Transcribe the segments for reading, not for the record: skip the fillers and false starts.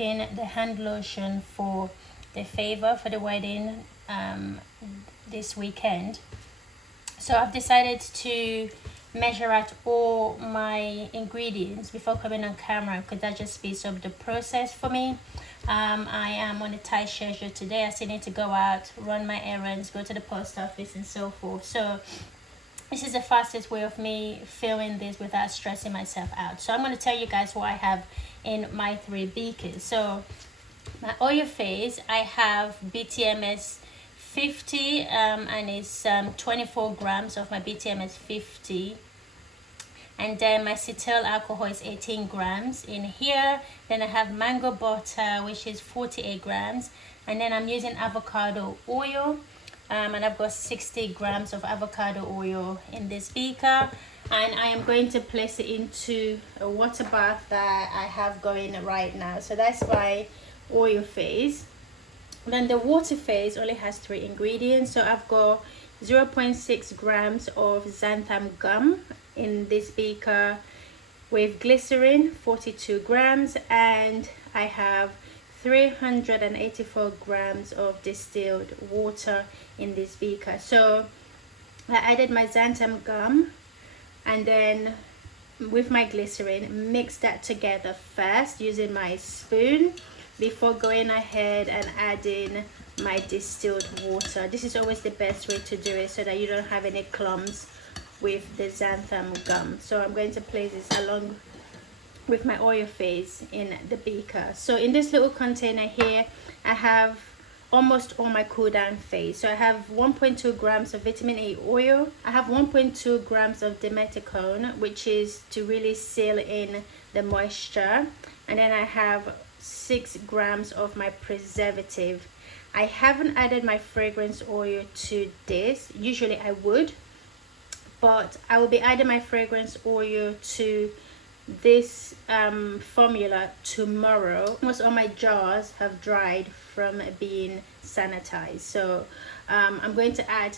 making the hand lotion for the favor for the wedding this weekend. So I've decided to measure out all my ingredients before coming on camera, because that just speeds up the process for me. I am on a tight schedule today. I still need to go out, run my errands, go to the post office and so forth. So this is the fastest way of me filming this without stressing myself out. So I'm going to tell you guys what I have in my 3 beakers. So my oil phase, I have BTMS 50 and it's 24 grams of my BTMS 50. And then my CETYL alcohol is 18 grams in here. Then I have mango butter, which is 48 grams. And then I'm using avocado oil. And I've got 60 grams of avocado oil in this beaker, and I am going to place it into a water bath that I have going right now. So that's my oil phase. Then the water phase only has 3 ingredients. So I've got 0.6 grams of xanthum gum in this beaker with glycerin, 42 grams, and I have 384 grams of distilled water in this beaker. So I added my xanthum gum and then with my glycerin mix that together first using my spoon before going ahead and adding my distilled water. This is always the best way to do it so that you don't have any clumps with the xanthum gum. So I'm going to place this along with my oil phase in the beaker. So in this little container here I have almost all my cool down phase. So I have 1.2 grams of vitamin E oil. I have 1.2 grams of DIMETHICONE, which is to really seal in the moisture, and then I have 6 grams of my preservative. I haven't added my fragrance oil to this. Usually I would, but I will be adding my fragrance oil to this formula tomorrow. Almost all my jars have dried from being sanitized, so I'm going to add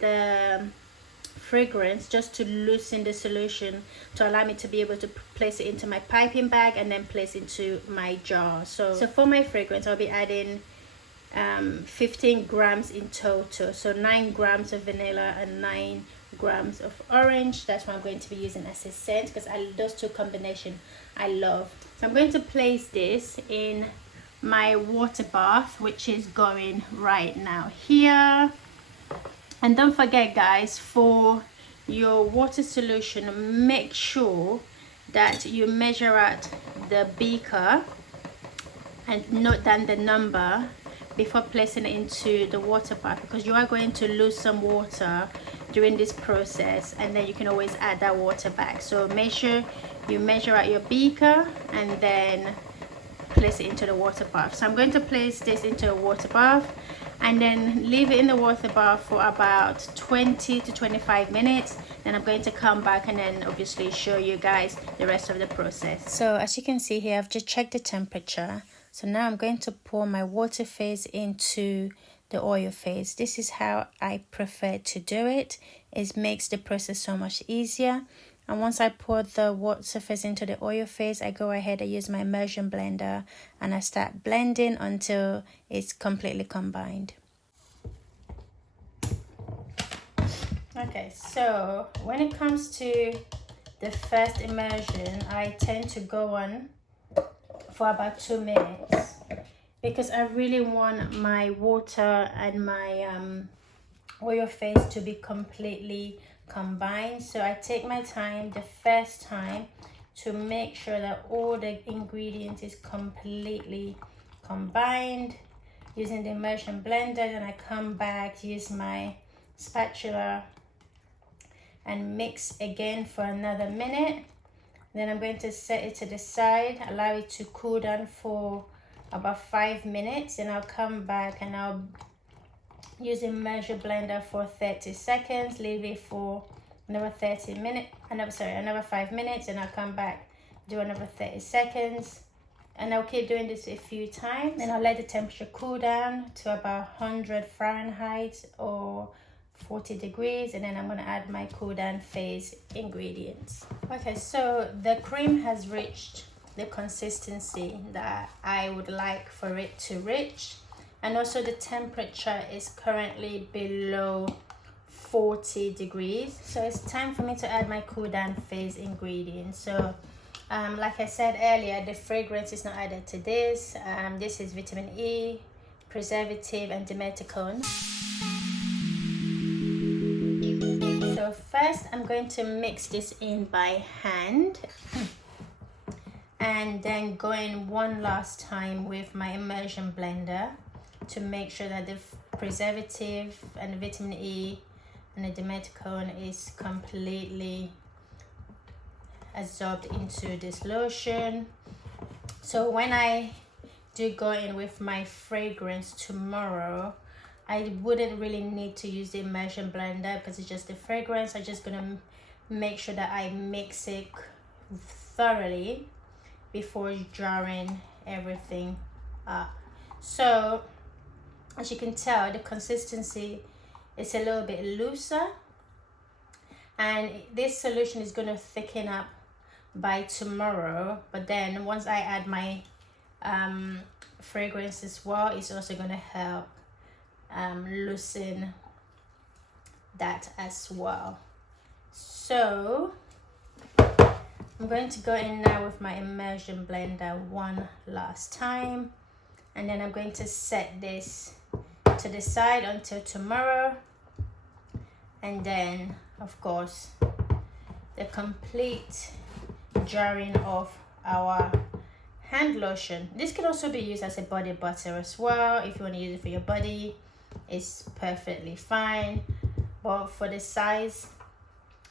the fragrance just to loosen the solution to allow me to be able to place it into my piping bag and then place into my jar. So for my fragrance I'll be adding 15 grams in total, so 9 grams of vanilla and 9 grams of orange. That's what I'm going to be using as a scent, because those two combination I love. So I'm going to place this in my water bath, which is going right now here. And don't forget guys, for your water solution make sure that you measure out the beaker and note down the number before placing it into the water bath, because you are going to lose some water during this process, and then you can always add that water back. So make sure you measure out your beaker and then place it into the water bath. So I'm going to place this into a water bath and then leave it in the water bath for about 20 to 25 minutes. Then I'm going to come back and then obviously show you guys the rest of the process. So as you can see here, I've just checked the temperature. So now I'm going to pour my water phase into the oil phase. This is how I prefer to do it. It makes the process so much easier. And once I pour the water phase into the oil phase, I go ahead and use my immersion blender and I start blending until it's completely combined. Okay, so when it comes to the first immersion, I tend to go on for about 2 minutes because I really want my water and my oil phase to be completely combined. So I take my time the first time to make sure that all the ingredients is completely combined using the immersion blender. Then I come back, use my spatula and mix again for another minute. Then I'm going to set it to the side, allow it to cool down for about 5 minutes, and I'll come back and I'll use the immersion blender for 30 seconds, leave it for another 5 minutes, and I'll come back, do another 30 seconds, and I'll keep doing this a few times. Then I'll let the temperature cool down to about 100 Fahrenheit or 40 degrees, and then I'm going to add my cool down phase ingredients. Okay, so the cream has reached the consistency that I would like for it to reach. And also the temperature is currently below 40 degrees, so it's time for me to add my cool down phase ingredients. So like I said earlier, the fragrance is not added to this. This is vitamin E, preservative, and dimethicone. So first I'm going to mix this in by hand and then go in one last time with my immersion blender to make sure that the preservative and the vitamin E and the dimethicone is completely absorbed into this lotion. So when I do go in with my fragrance tomorrow, I wouldn't really need to use the immersion blender because it's just the fragrance. I'm just gonna make sure that I mix it thoroughly before jarring everything up. So as you can tell, the consistency is a little bit looser, and this solution is going to thicken up by tomorrow. But then once I add my fragrance as well, it's also going to help loosen that as well. So I'm going to go in now with my immersion blender one last time, and then I'm going to set this to the side until tomorrow. And then of course the complete jarring of our hand lotion. This can also be used as a body butter as well. If you want to use it for your body, it's perfectly fine, but for the size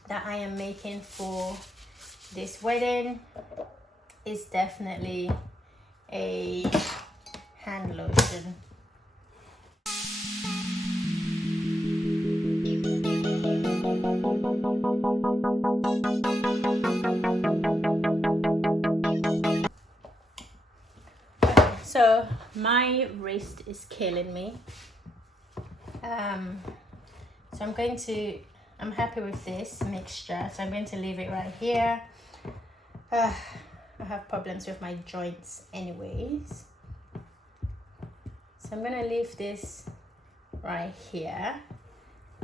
that I am making for this wedding, it's definitely a hand lotion. So my wrist is killing me. So I'm happy with this mixture, so I'm going to leave it right here. I have problems with my joints anyways, so I'm gonna leave this right here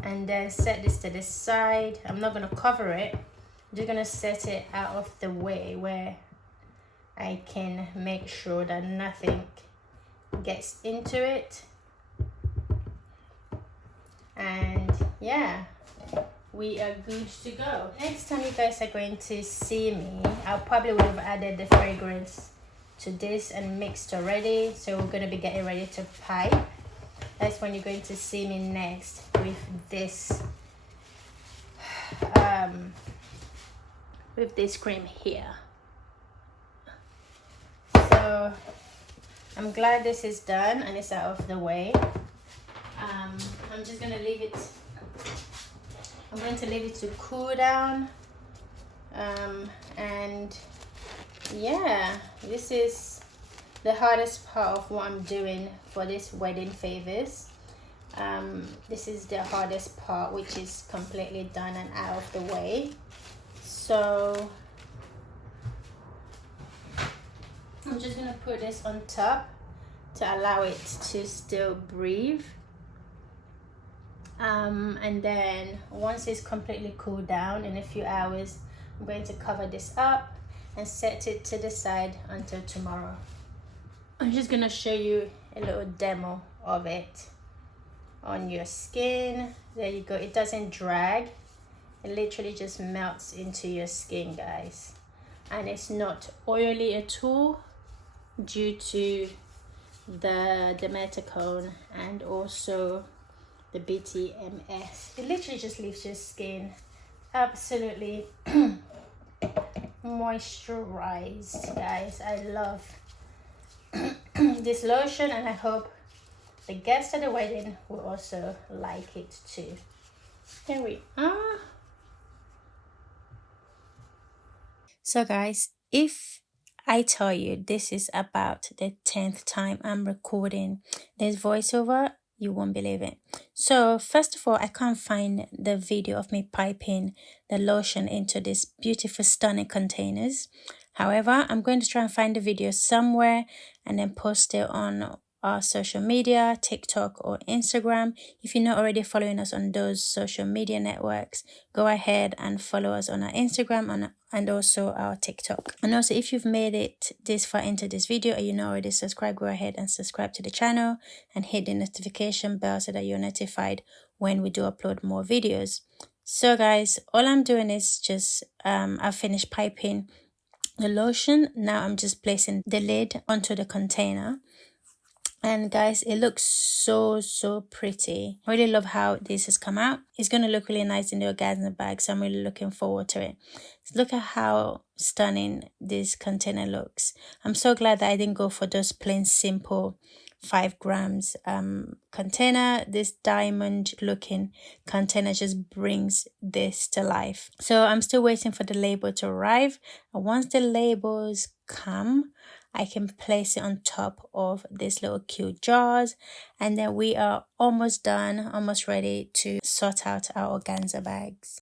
and then set this to the side. I'm not gonna cover it, I'm just gonna set it out of the way where I can make sure that nothing gets into it. And yeah, we are good to go. Next time you guys are going to see me, I probably would have added the fragrance to this and mixed already. So we're going to be getting ready to pipe. That's when you're going to see me next with this cream here. So I'm glad this is done and it's out of the way. I'm just gonna leave it. I'm going to leave it to cool down. And yeah, this is the hardest part of what I'm doing for this wedding favors. This is the hardest part, which is completely done and out of the way. So I'm just gonna put this on top to allow it to still breathe. And then once it's completely cooled down in a few hours, I'm going to cover this up and set it to the side until tomorrow. I'm just gonna show you a little demo of it on your skin. There you go. It doesn't drag, it literally just melts into your skin, guys, and it's not oily at all due to the dimethicone and also the BTMS. It literally just leaves your skin absolutely moisturized, guys. I love this lotion, and I hope the guests at the wedding will also like it too. Here we are. So guys, if I tell you this is about the 10th time I'm recording this voiceover, you won't believe it. So first of all, I can't find the video of me piping the lotion into these beautiful, stunning containers. However, I'm going to try and find the video somewhere and then post it on our social media, TikTok or Instagram. If you're not already following us on those social media networks, go ahead and follow us on our Instagram and also our TikTok. And also, if you've made it this far into this video and you're not already subscribed, go ahead and subscribe to the channel and hit the notification bell so that you're notified when we do upload more videos. So guys, all I'm doing is just I've finished piping the lotion. Now I'm just placing the lid onto the container. And guys, it looks so pretty. I really love how this has come out. It's going to look really nice in the organza bag, so I'm really looking forward to it. So look at how stunning this container looks. I'm so glad that I didn't go for those plain simple 5 grams container. This diamond looking container just brings this to life. So I'm still waiting for the label to arrive, and once the labels come, I can place it on top of these little cute jars, and then we are almost done, almost ready to sort out our organza bags.